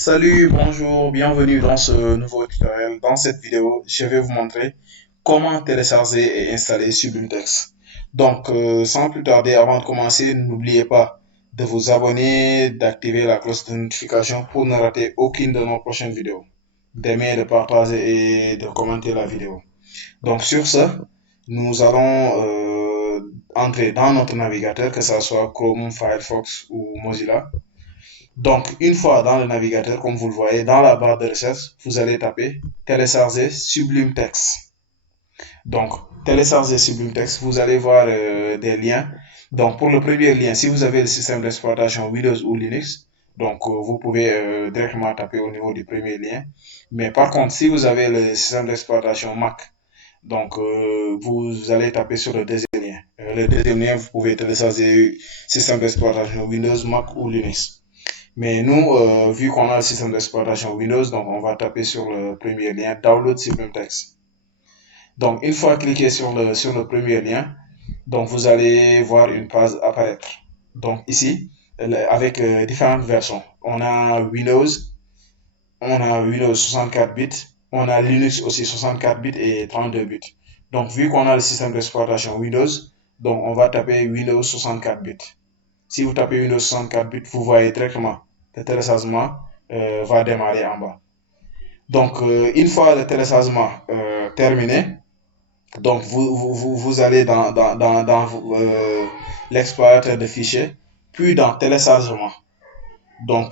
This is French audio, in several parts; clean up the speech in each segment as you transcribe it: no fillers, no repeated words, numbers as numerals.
Salut, bonjour, bienvenue dans ce nouveau tutoriel. Dans cette vidéo, je vais vous montrer comment télécharger et installer Sublime Text. Donc, sans plus tarder, avant de commencer, n'oubliez pas de vous abonner, d'activer la cloche de notification pour ne rater aucune de nos prochaines vidéos, d'aimer, de partager et de commenter la vidéo. Donc, sur ce, nous allons entrer dans notre navigateur, que ce soit Chrome, Firefox ou Mozilla. Donc, une fois dans le navigateur, comme vous le voyez, dans la barre de recherche, vous allez taper télécharger Sublime Text. Donc, télécharger Sublime Text, vous allez voir des liens. Donc, pour le premier lien, si vous avez le système d'exploitation Windows ou Linux, donc vous pouvez directement taper au niveau du premier lien. Mais par contre, si vous avez le système d'exploitation Mac, donc vous allez taper sur le deuxième lien. Le deuxième lien, vous pouvez télécharger système d'exploitation Windows, Mac ou Linux. Mais nous, vu qu'on a le système d'exploitation Windows, donc on va taper sur le premier lien, Download Sublime Text. Donc, une fois cliqué sur le premier lien, donc vous allez voir une page apparaître. Donc ici, avec différentes versions. On a Windows 64 bits, on a Linux aussi 64 bits et 32 bits. Donc, vu qu'on a le système d'exploitation Windows, donc on va taper Windows 64 bits. Si vous tapez Windows 64 bits, vous voyez directement le téléchargement va démarrer en bas. Donc, une fois le téléchargement terminé, donc vous allez dans l'explorateur de fichiers, puis dans téléchargement. Donc,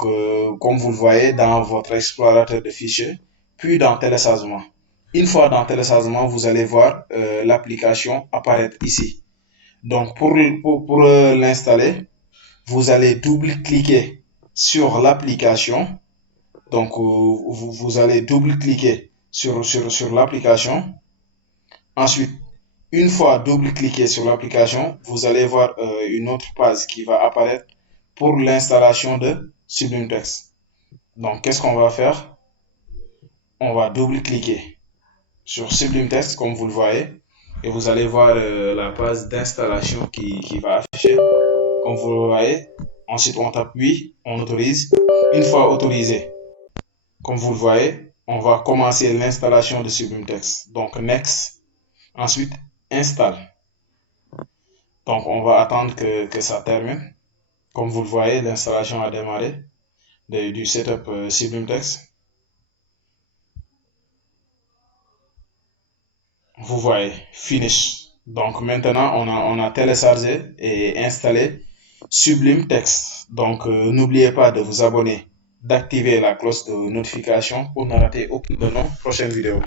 comme vous le voyez, dans votre explorateur de fichiers, puis dans téléchargement. Une fois dans téléchargement, vous allez voir l'application apparaître ici. Donc, pour l'installer, vous allez double-cliquer sur l'application. Donc, vous allez double-cliquer sur l'application. Ensuite, une fois double-cliqué sur l'application, vous allez voir une autre page qui va apparaître pour l'installation de Sublime Text. Donc, qu'est-ce qu'on va faire? On va double-cliquer sur Sublime Text, comme vous le voyez, et vous allez voir la page d'installation qui va afficher. Comme vous le voyez, ensuite on tape oui, on autorise. Une fois autorisé, comme vous le voyez, on va commencer l'installation de Sublime Text. Donc next, ensuite installe. Donc on va attendre que ça termine. Comme vous le voyez, l'installation a démarré du setup Sublime Text. Vous voyez, finish. Donc maintenant on a téléchargé et installé Sublime Text. Donc, n'oubliez pas de vous abonner, d'activer la cloche de notification pour ne rater aucune de nos prochaines vidéos.